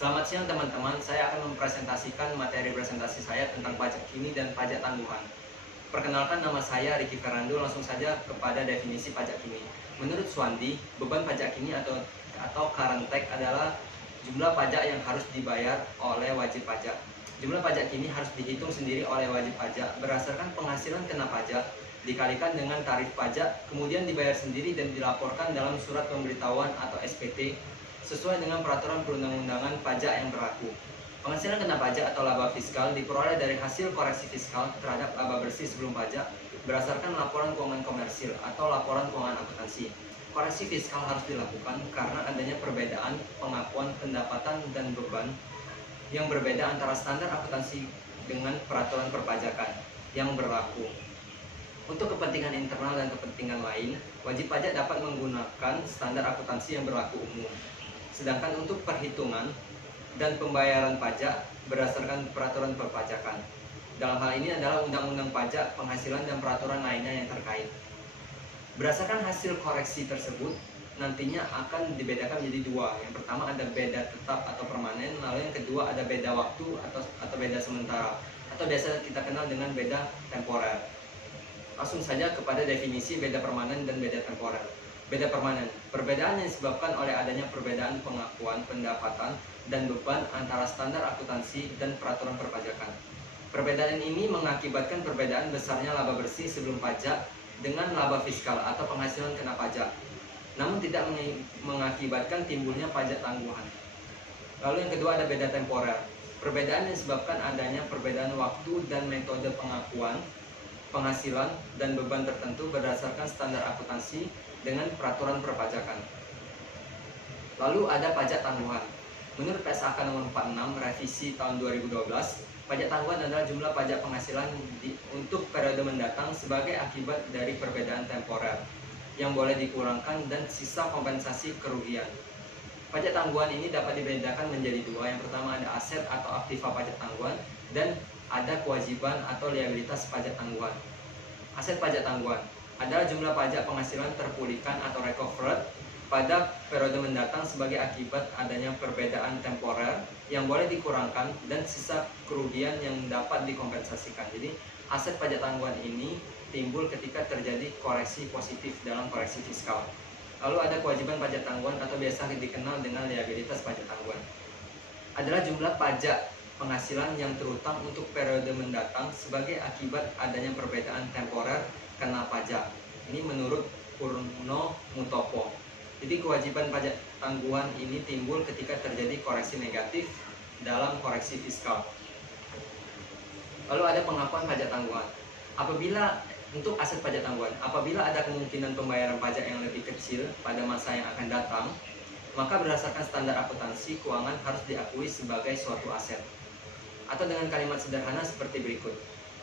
Selamat siang teman-teman, saya akan mempresentasikan materi presentasi saya tentang pajak kini dan pajak tangguhan. Perkenalkan, nama saya Ricky Ferrando, langsung saja kepada definisi pajak kini. Menurut Swandi, beban pajak kini atau current tax adalah jumlah pajak yang harus dibayar oleh wajib pajak. Jumlah pajak kini harus dihitung sendiri oleh wajib pajak berdasarkan penghasilan kena pajak, dikalikan dengan tarif pajak, kemudian dibayar sendiri dan dilaporkan dalam surat pemberitahuan atau SPT sesuai dengan peraturan perundang-undangan pajak yang berlaku. Penghasilan kena pajak atau laba fiskal diperoleh dari hasil koreksi fiskal terhadap laba bersih sebelum pajak berdasarkan laporan keuangan komersil atau laporan keuangan akuntansi. Koreksi fiskal harus dilakukan karena adanya perbedaan pengakuan pendapatan dan beban yang berbeda antara standar akuntansi dengan peraturan perpajakan yang berlaku. Untuk kepentingan internal dan kepentingan lain, wajib pajak dapat menggunakan standar akuntansi yang berlaku umum. Sedangkan untuk perhitungan dan pembayaran pajak berdasarkan peraturan perpajakan. Dalam hal ini adalah Undang-Undang Pajak, Penghasilan, dan peraturan lainnya yang terkait. Berdasarkan hasil koreksi tersebut, nantinya akan dibedakan menjadi dua. Yang pertama ada beda tetap atau permanen, lalu yang kedua ada beda waktu atau beda sementara, atau biasa kita kenal dengan beda temporer. Langsung saja kepada definisi beda permanen dan beda temporer. Beda permanen, perbedaan yang disebabkan oleh adanya perbedaan pengakuan pendapatan dan beban antara standar akuntansi dan peraturan perpajakan. Perbedaan ini mengakibatkan perbedaan besarnya laba bersih sebelum pajak dengan laba fiskal atau penghasilan kena pajak, namun tidak mengakibatkan timbulnya pajak tangguhan. Lalu yang kedua ada beda temporer. Perbedaan yang disebabkan adanya perbedaan waktu dan metode pengakuan penghasilan dan beban tertentu berdasarkan standar akuntansi dengan peraturan perpajakan. Lalu ada pajak tangguhan. Menurut PSAK nomor 46 revisi tahun 2012, pajak tangguhan adalah jumlah pajak penghasilan untuk periode mendatang sebagai akibat dari perbedaan temporer yang boleh dikurangkan dan sisa kompensasi kerugian. Pajak tangguhan ini dapat dibedakan menjadi dua. Yang pertama ada aset atau aktiva pajak tangguhan dan ada kewajiban atau liabilitas pajak tangguhan. Aset pajak tangguhan adalah jumlah pajak penghasilan terpulihkan atau recovered pada periode mendatang sebagai akibat adanya perbedaan temporer yang boleh dikurangkan dan sisa kerugian yang dapat dikompensasikan. Jadi aset pajak tangguhan ini timbul ketika terjadi koreksi positif dalam koreksi fiskal. Lalu ada kewajiban pajak tangguhan atau biasa dikenal dengan liabilitas pajak tangguhan. Adalah jumlah pajak penghasilan yang terutang untuk periode mendatang sebagai akibat adanya perbedaan temporer kena pajak. Ini menurut Purno Mutopo. Jadi kewajiban pajak tangguhan ini timbul ketika terjadi koreksi negatif dalam koreksi fiskal. Lalu ada pengakuan pajak tangguhan. Untuk aset pajak tangguhan, apabila ada kemungkinan pembayaran pajak yang lebih kecil pada masa yang akan datang, maka berdasarkan standar akuntansi keuangan harus diakui sebagai suatu aset. Atau dengan kalimat sederhana seperti berikut.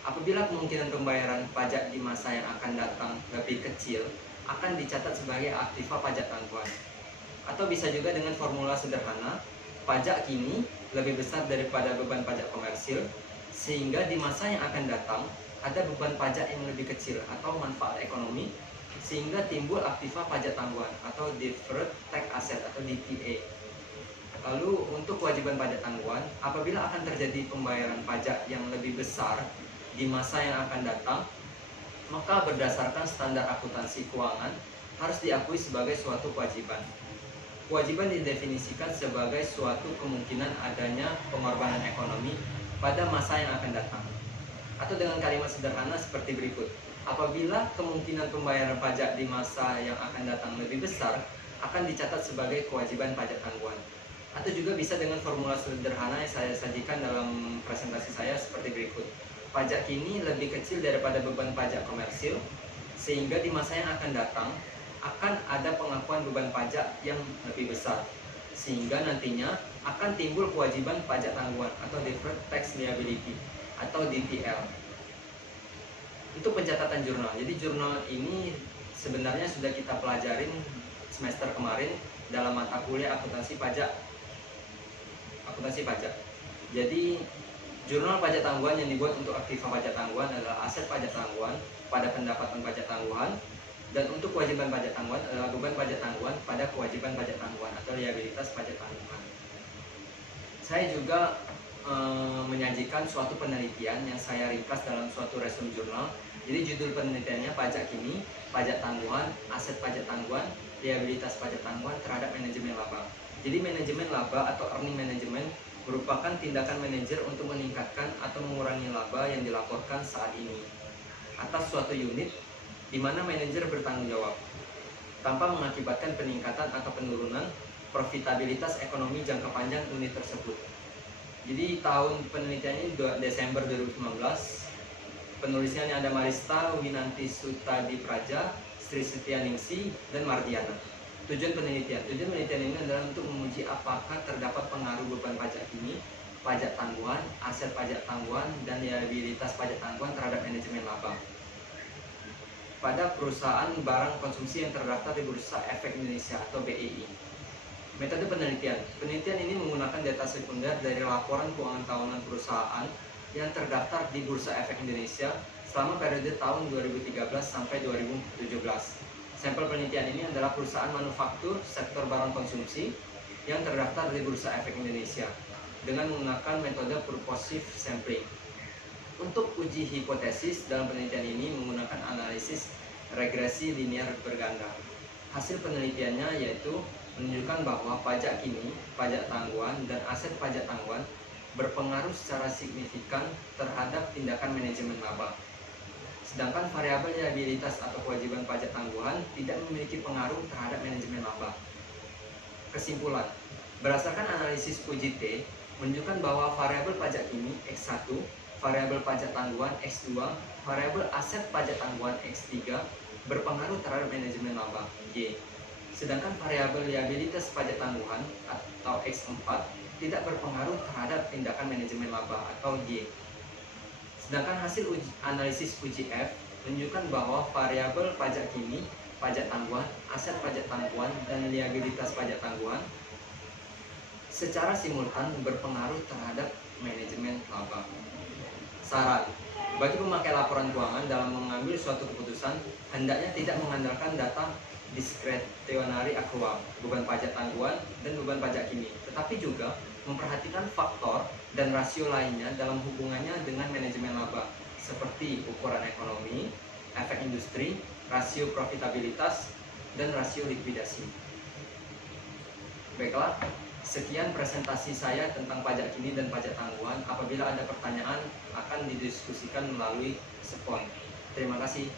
Apabila kemungkinan pembayaran pajak di masa yang akan datang lebih kecil, akan dicatat sebagai aktiva pajak tangguhan. Atau bisa juga dengan formula sederhana, pajak kini lebih besar daripada beban pajak komersil, sehingga di masa yang akan datang ada beban pajak yang lebih kecil atau manfaat ekonomi, sehingga timbul aktiva pajak tangguhan atau deferred tax asset atau DTA. Lalu untuk kewajiban pajak tangguhan, apabila akan terjadi pembayaran pajak yang lebih besar di masa yang akan datang, maka berdasarkan standar akuntansi keuangan harus diakui sebagai suatu kewajiban. Kewajiban didefinisikan sebagai suatu kemungkinan adanya pengorbanan ekonomi pada masa yang akan datang. Atau dengan kalimat sederhana seperti berikut. Apabila kemungkinan pembayaran pajak di masa yang akan datang lebih besar, akan dicatat sebagai kewajiban pajak tangguhan. Atau juga bisa dengan formula sederhana yang saya sajikan dalam presentasi saya seperti berikut. Pajak kini lebih kecil daripada beban pajak komersil, sehingga di masa yang akan datang akan ada pengakuan beban pajak yang lebih besar, sehingga nantinya akan timbul kewajiban pajak tangguhan atau deferred tax liability atau DTL. Untuk pencatatan jurnal, jadi jurnal ini sebenarnya sudah kita pelajarin semester kemarin dalam mata kuliah akuntansi pajak. Jadi jurnal pajak tangguhan yang dibuat untuk aktiva pajak tangguhan adalah aset pajak tangguhan pada pendapatan pajak tangguhan, dan untuk kewajiban pajak tangguhan adalah beban pajak tangguhan pada kewajiban pajak tangguhan atau liabilitas pajak tangguhan. Saya juga menyajikan suatu penelitian yang saya ringkas dalam suatu resume jurnal. Jadi judul penelitiannya pajak kini, pajak tangguhan, aset pajak tangguhan, liabilitas pajak tangguhan terhadap manajemen laba. Jadi manajemen laba atau earning management merupakan tindakan manajer untuk meningkatkan atau mengurangi laba yang dilaporkan saat ini atas suatu unit di mana manajer bertanggung jawab tanpa mengakibatkan peningkatan atau penurunan profitabilitas ekonomi jangka panjang unit tersebut. Jadi tahun penelitian ini Desember 2019. Penulisnya ada Marista Winanti Sutadi Praja, Sri Setianingsi, dan Mardiana. Tujuan penelitian ini adalah untuk menguji apakah terdapat pengaruh beban pajak kini, pajak tangguhan, aset pajak tangguhan, dan liabilitas pajak tangguhan terhadap manajemen laba pada perusahaan barang konsumsi yang terdaftar di Bursa Efek Indonesia atau BEI. Metode penelitian ini menggunakan data sekunder dari laporan keuangan tahunan perusahaan yang terdaftar di Bursa Efek Indonesia selama periode tahun 2013 sampai 2017. Sampel penelitian ini adalah perusahaan manufaktur sektor barang konsumsi yang terdaftar di Bursa Efek Indonesia dengan menggunakan metode purposive sampling. Untuk uji hipotesis dalam penelitian ini menggunakan analisis regresi linear berganda. Hasil penelitiannya yaitu menunjukkan bahwa pajak kini, pajak tangguhan, dan aset pajak tangguhan berpengaruh secara signifikan terhadap tindakan manajemen laba. Sedangkan variabel liabilitas atau kewajiban pajak tangguhan tidak memiliki pengaruh terhadap manajemen laba. Kesimpulan, berdasarkan analisis uji T, menunjukkan bahwa variabel pajak kini X1, variabel pajak tangguhan X2, variabel aset pajak tangguhan X3 berpengaruh terhadap manajemen laba Y. Sedangkan variabel liabilitas pajak tangguhan atau X4 tidak berpengaruh terhadap tindakan manajemen laba atau Y. Sedangkan hasil analisis uji F menunjukkan bahwa variabel pajak kini, pajak tangguhan, aset pajak tangguhan, dan liabilitas pajak tangguhan secara simultan berpengaruh terhadap manajemen laba. Saran: bagi pemakai laporan keuangan dalam mengambil suatu keputusan, hendaknya tidak mengandalkan data diskretionari akrual, beban pajak tangguhan, dan beban pajak kini, tetapi juga memperhatikan faktor dan rasio lainnya dalam hubungannya dengan manajemen laba, seperti ukuran ekonomi, efek industri, rasio profitabilitas, dan rasio likuidasi. Baiklah, sekian presentasi saya tentang pajak kini dan pajak tangguhan. Apabila ada pertanyaan, akan didiskusikan melalui Spon. Terima kasih.